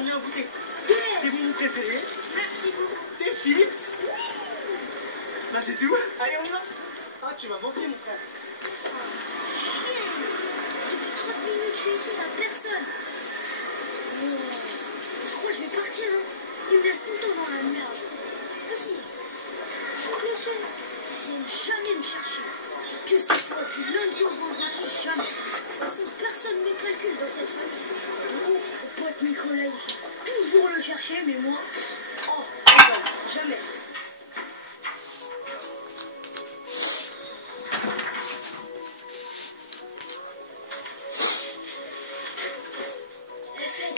j'en ai un goûter. Yes. Tes bonbons préférés, Merci beaucoup. tes chips. Bah c'est tout. Allez, on y va. Ah, tu m'as manqué, mon frère. C'est chiant. Depuis 30 minutes, je suis ici, t'as personne. Oh, je crois que je vais partir. Hein. Il me laisse tout le temps dans la merde. Vas-y. Faut que le son ne vienne jamais me chercher. Que ce soit du lundi au vendredi, jamais. De toute façon, personne ne me calcule dans cette famille. C'est de ouf. Mon pote Nicolas, il vient toujours le chercher, mais moi, oh, jamais.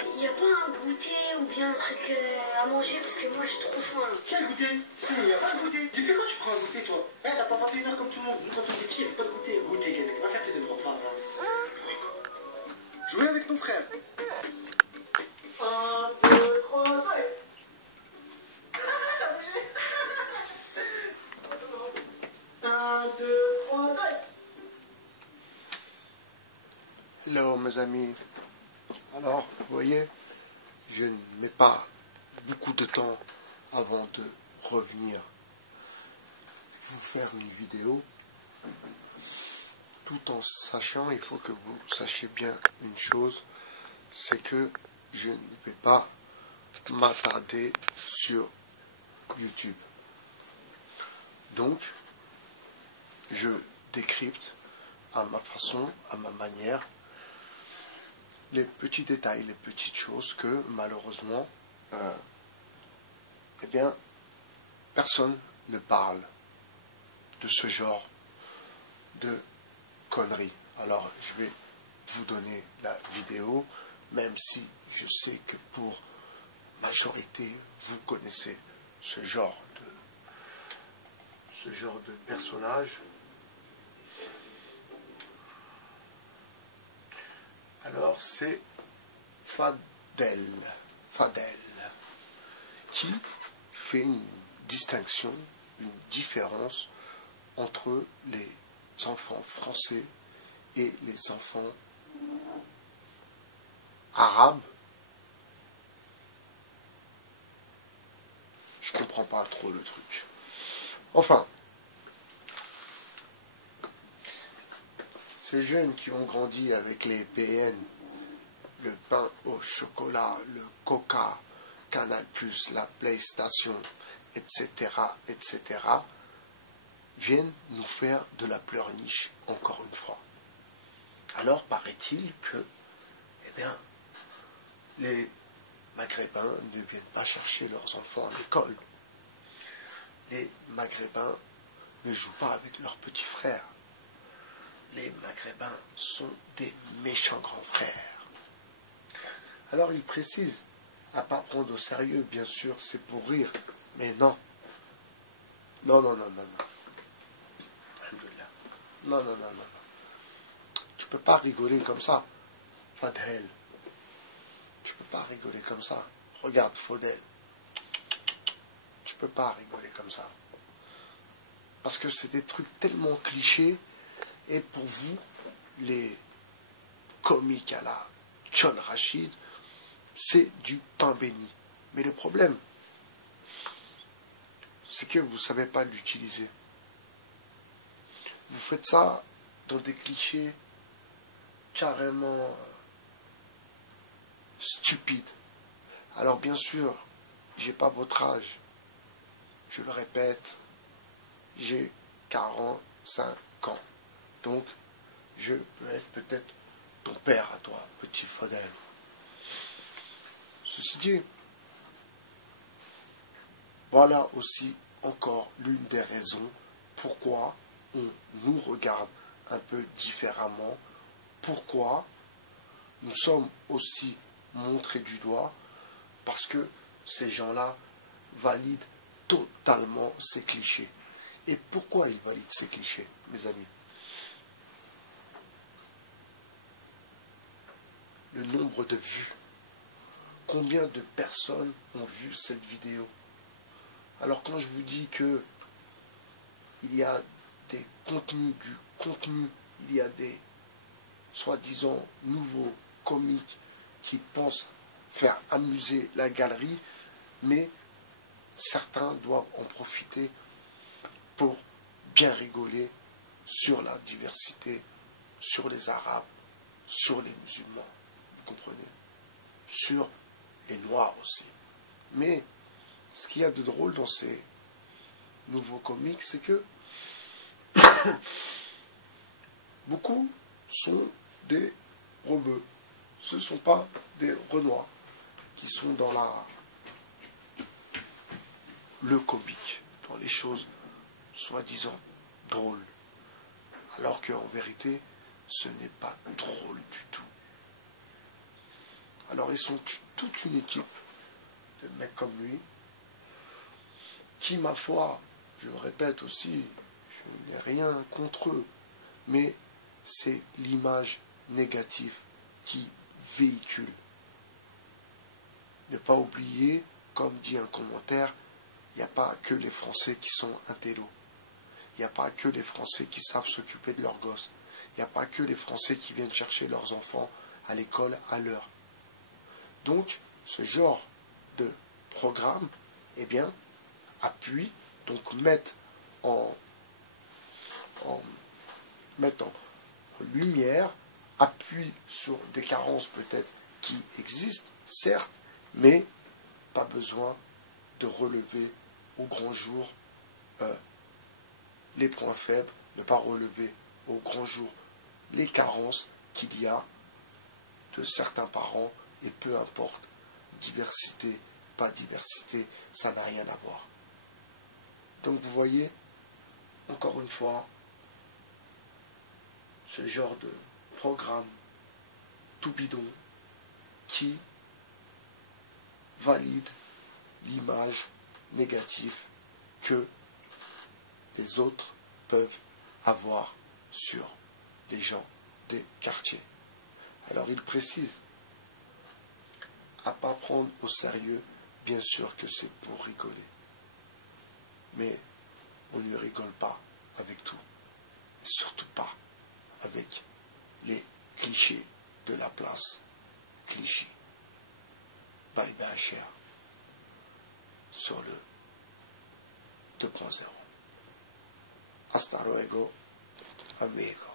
Il n'y a pas un goûter ou bien un truc à manger parce que moi j'ai trop faim là. Quel goûter? Si, il n'y a pas de goûter. Depuis quand tu prends un goûter, toi? Eh, t'as pas 21h comme tout le monde. Nous, quand on était petits, il n'y avait pas de goûter. Goûter, Québec. Va faire tes devoirs. Va. Jouer avec ton frère. 1, 2, 3, allez. 1, 2, 3, allez. Hello mes amis, alors vous voyez, je ne mets pas beaucoup de temps avant de revenir vous faire une vidéo, tout en sachant, il faut que vous sachiez bien une chose, c'est que je ne vais pas m'attarder sur YouTube. Donc, je décrypte à ma façon, à ma manière, les petits détails, les petites choses que malheureusement, eh bien, personne ne parle de ce genre de conneries. Alors, je vais vous donner la vidéo, même si je sais que pour majorité, vous connaissez ce genre de personnage. Alors c'est Fadel qui fait une distinction, une différence entre les enfants français et les enfants arabes. Je comprends pas trop le truc. Enfin, ces jeunes qui ont grandi avec les PN, le pain au chocolat, le Coca, Canal+, la PlayStation, etc., etc., viennent nous faire de la pleurniche, encore une fois. Alors, paraît-il que, eh bien, les Maghrébins ne viennent pas chercher leurs enfants à l'école. Les Maghrébins ne jouent pas avec leurs petits frères. Les Maghrébins sont des méchants grands frères. Alors il précise, à pas prendre au sérieux, bien sûr, c'est pour rire, mais non. Non. Non. Tu peux pas rigoler comme ça, Fadel. Tu peux pas rigoler comme ça. Regarde, Fadel. Tu peux pas rigoler comme ça. Parce que c'est des trucs tellement clichés. Et pour vous, les comiques à la John Rachid, c'est du pain béni. Mais le problème, c'est que vous ne savez pas l'utiliser. Vous faites ça dans des clichés carrément stupides. Alors bien sûr, j'ai pas votre âge. Je le répète, j'ai 45 ans. Donc, je peux être peut-être ton père à toi, petit Fadel. Ceci dit, voilà aussi encore l'une des raisons pourquoi on nous regarde un peu différemment, pourquoi nous sommes aussi montrés du doigt, parce que ces gens-là valident totalement ces clichés. Et pourquoi ils valident ces clichés, mes amis? Le nombre de vues. Combien de personnes ont vu cette vidéo? Alors quand je vous dis que il y a des contenus, du contenu, il y a des soi-disant nouveaux comiques qui pensent faire amuser la galerie, mais certains doivent en profiter pour bien rigoler sur la diversité, sur les Arabes, sur les musulmans, vous comprenez, sur les Noirs aussi. Mais ce qu'il y a de drôle dans ces nouveaux comics, c'est que beaucoup sont des rebeux. Ce ne sont pas des Renois qui sont dans le comique, dans les choses soi-disant drôles. Alors qu'en vérité, ce n'est pas drôle du tout. Alors ils sont toute une équipe de mecs comme lui, qui, ma foi, je le répète aussi, je n'ai rien contre eux, mais c'est l'image négative qui véhicule. Ne pas oublier, comme dit un commentaire, il n'y a pas que les Français qui sont intellos. Il n'y a pas que les Français qui savent s'occuper de leurs gosses. Il n'y a pas que les Français qui viennent chercher leurs enfants à l'école à l'heure. Donc, ce genre de programme, eh bien, appuie, donc met en lumière, appuie sur des carences peut-être qui existent, certes, mais pas besoin de relever au grand jour les points faibles, ne pas relever au grand jour les carences qu'il y a de certains parents, et peu importe, diversité, pas diversité, ça n'a rien à voir. Donc vous voyez, encore une fois, ce genre de programme tout bidon qui valide l'image négative que les autres peuvent avoir sur les gens des quartiers. Alors il précise, à ne pas prendre au sérieux, bien sûr que c'est pour rigoler. Mais on ne rigole pas avec tout. Et surtout pas avec les clichés de la place Clichy. Bye bye cher. Sur le 2.0. Hasta luego, amigo.